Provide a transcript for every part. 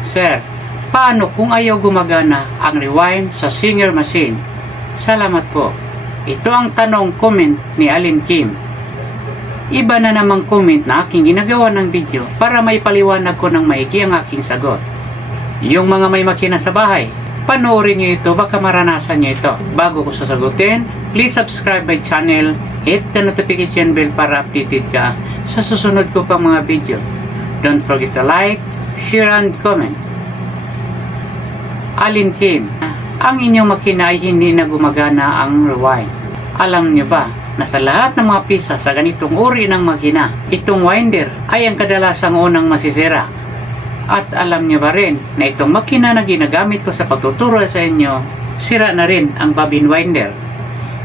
Sir, paano kung ayaw gumagana ang rewind sa Singer machine? Salamat po. Ito ang tanong comment ni Alin Kim. Iba na namang comment na aking ginagawa ng video para may paliwanag ko ng maigi ang aking sagot. Yung mga may makina sa bahay, panoorin nyo ito, baka maranasan nyo ito. Bago ko sasagutin, please subscribe my channel, hit the notification bell para updated ka sa susunod ko pang mga video. Don't forget to like, share, and comment. Alin Kim, ang inyong makina ay hindi na gumagana ang rewind. Alam nyo ba na sa lahat ng mga pisa sa ganitong uri ng makina, itong winder ay ang kadalasang unang masisira. At alam nyo ba rin na itong makina na ginagamit ko sa pagtuturo sa inyo, sira na rin ang bobbin winder.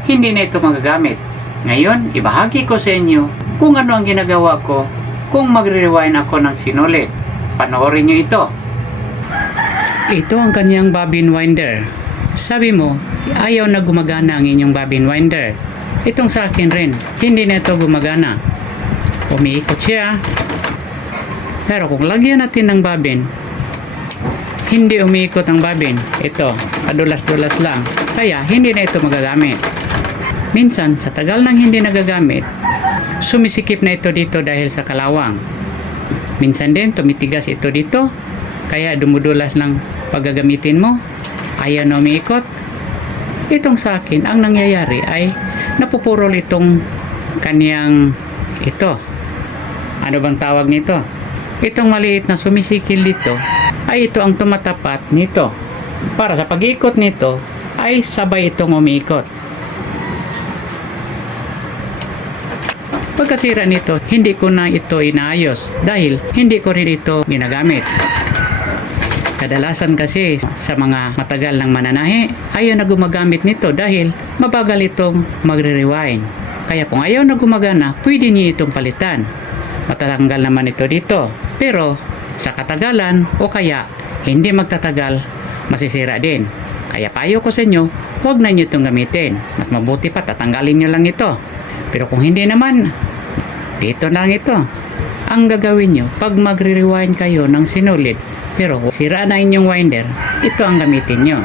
Hindi na ito magagamit. Ngayon, ibahagi ko sa inyo kung ano ang ginagawa ko kung magre-rewind ako ng sinulit. Panoorin nyo ito. Ito ang kanyang bobbin winder. Sabi mo, ayaw na gumagana ang inyong bobbin winder. Itong sa akin rin, hindi na ito gumagana. Umiikot siya. Pero kung lagyan natin ng bobbin, hindi umiikot ang bobbin. Ito, padulas-dulas lang. Kaya hindi na ito magagamit. Minsan, sa tagal nang hindi nagagamit, sumisikip na ito dito dahil sa kalawang. Minsan din, tumitigas ito dito. Kaya dumudulas ng paggagamitin mo. Ayaw na umiikot. Itong sa akin, ang nangyayari ay napupurol itong kaniyang ito. Ano bang tawag nito? Itong maliit na sumisikil dito ay ito ang tumatapat nito. Para sa pag-ikot nito ay sabay itong umiikot. Pagkasira nito, hindi ko na ito inaayos dahil hindi ko rin ito ginagamit. Kadalasan kasi sa mga matagal ng mananahi, ayaw na gumagamit nito dahil mabagal itong magre-rewind. Kaya kung ayaw na gumagana, pwede niyo itong palitan. Matatanggal naman ito dito. Pero sa katagalan o kaya hindi magtatagal, masisira din. Kaya payo ko sa inyo, huwag na niyo itong gamitin. At mabuti pa, tatanggalin niyo lang ito. Pero kung hindi naman, dito lang ito. Ang gagawin nyo, pag magre-rewind kayo ng sinulid, pero sira na inyong winder, ito ang gamitin nyo.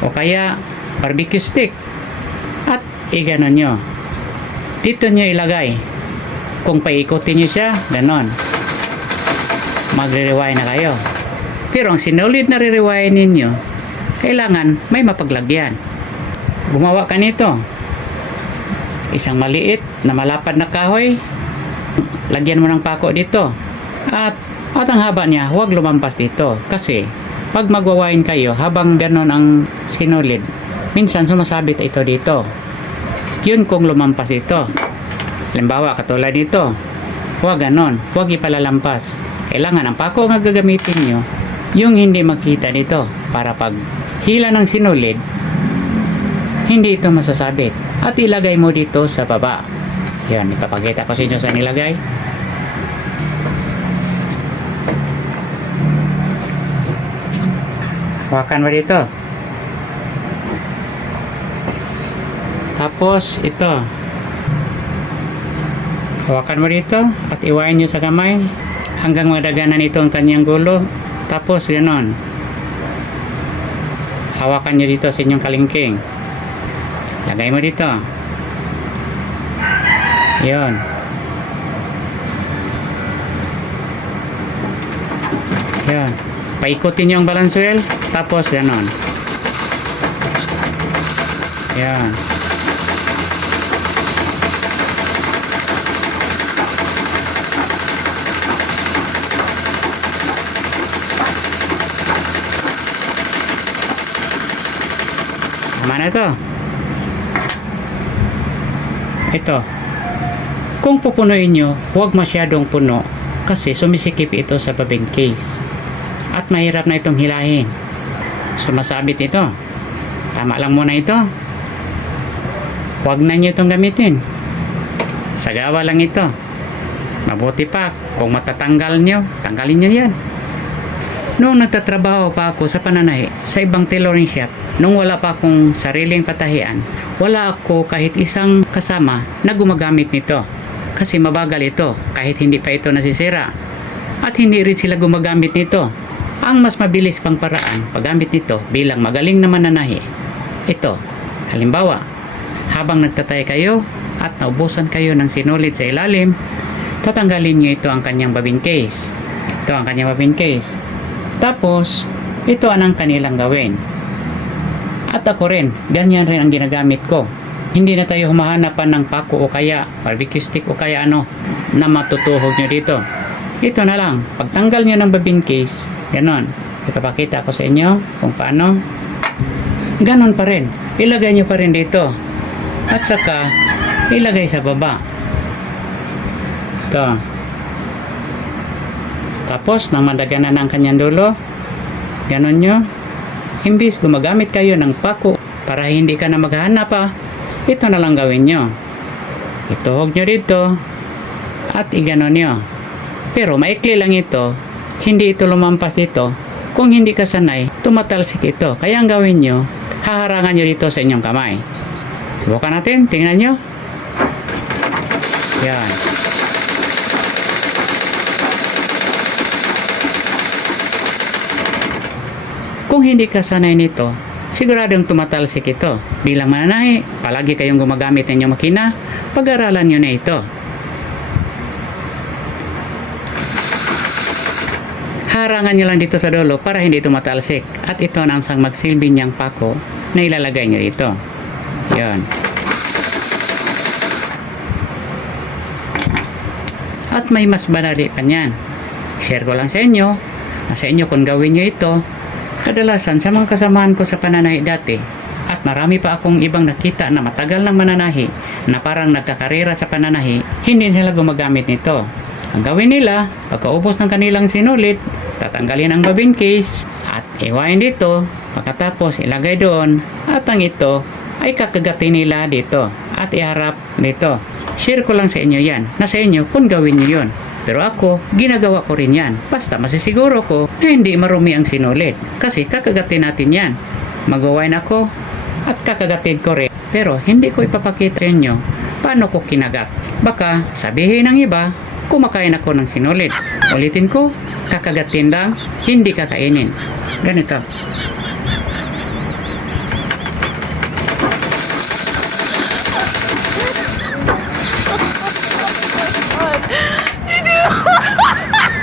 O kaya, barbecue stick. At iganon nyo. Dito nyo ilagay. Kung paikutin nyo siya, ganon. Magre-rewind na kayo. Pero ang sinulid na re-rewind ninyo, kailangan may mapaglagyan. Gumawa ka nito. Isang maliit na malapad na kahoy, lagyan mo ng pako dito. At ang haba niya, huwag lumampas dito. Kasi pag magwawain kayo, habang ganon ang sinulid, minsan sumasabit ito dito. Yun kung lumampas ito. Halimbawa, katulad nito. Huwag ganon, huwag ipalalampas. Kailangan ang pako nga gagamitin nyo, yung hindi makita nito. Para pag hila ng sinulid, hindi ito masasabit. At ilagay mo dito sa baba. Yan, ipapakita ko sa inyo saan ilagay. Hawakan mo dito. Tapos ito. Hawakan mo dito at iwain nyo sa kamay hanggang madaganan ito ang kanyang gulo. Tapos ganon. Hawakan nyo dito sa inyong kalingking. Lagay mo dito. Yun. Yun. Paikutin nyo ang balance wheel. Tapos, ganon. Yan. Tama na ito. Ito. Kung pupunuin nyo, huwag masyadong puno kasi sumisikip ito sa bobbin case. At mahirap na itong hilahin. Sumasabit ito. Tama lang muna ito. Huwag na nyo itong gamitin. Sagawa lang ito. Mabuti pa kung matatanggal nyo, tanggalin nyo yan. Noong nagtatrabaho pa ako sa pananahi sa ibang tailoring shop, nung wala pa akong sariling patahian, wala ako kahit isang kasama na gumagamit nito. Kasi mabagal ito kahit hindi pa ito nasisira. At hindi rin sila gumagamit nito. Ang mas mabilis pang paraan paggamit nito bilang magaling na mananahi. Ito, halimbawa, habang nagtatay kayo at naubusan kayo ng sinulid sa ilalim, tatanggalin nyo ito ang kanyang bobbin case. Ito ang kanyang bobbin case. Tapos, ito ang kanilang gawin. At ako rin, ganyan rin ang ginagamit ko. Hindi na tayo humahanapan ng pako o kaya barbecue stick o kaya ano na matutuhog nyo dito. Ito na lang, pagtanggal nyo ng bobbin case, ganon. Ipapakita ko sa inyo kung paano. Ganon pa rin. Ilagay nyo pa rin dito. At saka, ilagay sa baba. Ito. Tapos, nang madaganan ang kanyang dulo, ganon nyo. Imbis gumagamit kayo ng pako para hindi ka na maghanap pa, ito na lang gawin nyo. Ituhog nyo dito at iganon nyo. Pero maikli lang ito, hindi ito lumampas dito. Kung hindi ka sanay, tumatalsik ito. Kaya ang gawin nyo, haharangan nyo dito sa inyong kamay. Subukan natin, tingnan nyo. Yan. Kung hindi ka sanay nito, siguradong tumatalsik ito. Bilang mananahi, palagi kayong gumagamit ng inyong makina, pag-aralan nyo na ito. Harangan nyo lang dito sa dulo para hindi tumatalsik. At ito na ang magsilbi niyang pako na ilalagay nyo dito. Yan. At may mas madali pa niyan. Share ko lang sa inyo. Sa inyo kung gawin nyo ito. Kadalasan sa mga kasamahan ko sa pananahi dati, at marami pa akong ibang nakita na matagal ng mananahi na parang nagkakarera sa pananahi, hindi sila gumagamit nito. Ang gawin nila, pagkaubos ng kanilang sinulid, tatanggalin ang bobbin case at iwain dito, pagkatapos ilagay doon, at ang ito ay kakagatin nila dito at iharap dito. Share ko lang sa inyo yan, nasa inyo kung gawin nyo yun. Pero ako, ginagawa ko rin yan. Basta masisiguro ko na hindi marumi ang sinulid. Kasi kakagatin natin yan. Magawain ako at kakagatin ko rin. Pero hindi ko ipapakita inyo paano ko kinagat. Baka sabihin ng iba, kumakain ako ng sinulid. Ulitin ko, kakagatin lang, hindi kakainin. Ganito.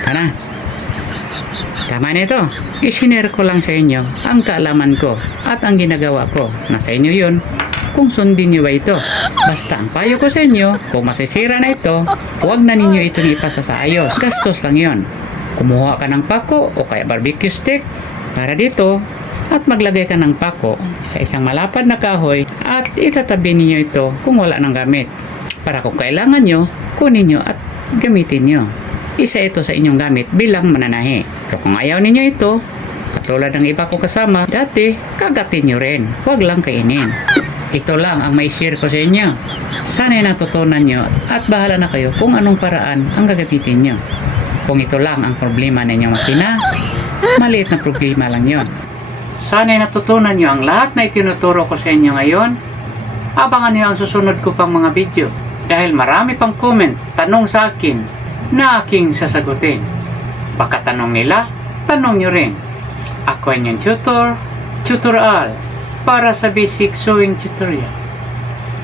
Tara. Tama nito. I-share ko lang sa inyo ang kaalaman ko at ang ginagawa ko. Nasa inyo yun. Kung sundin nyo ba ito. Basta ang payo ko sa inyo, kung masisira na ito, huwag na ninyo itong ipasa sa ayos. Gastos lang yon. Kumuha ka ng pako o kaya barbecue stick para dito at maglagay ka ng pako sa isang malapad na kahoy at itatabi ninyo ito kung wala nang gamit. Para kung kailangan nyo, kunin nyo at gamitin nyo. Isa ito sa inyong gamit bilang mananahi. Pero kung ayaw ninyo ito, katulad ng iba ko kasama, dati, kagatin nyo rin. Huwag lang kainin. Ito lang ang may share ko sa inyo. Sana'y natutunan nyo at bahala na kayo kung anong paraan ang gagamitin nyo. Kung ito lang ang problema na inyong makina, maliit na problema lang yon. Sana'y natutunan nyo ang lahat na itinuturo ko sa inyo ngayon. Abangan nyo ang susunod ko pang mga video. Dahil marami pang comment, tanong sa akin, na aking sasagutin. Baka tanong nila, tanong nyo rin. Ako ang inyong tutorial para sa basic sewing tutorial.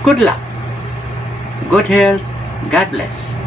Good luck, good health, God bless.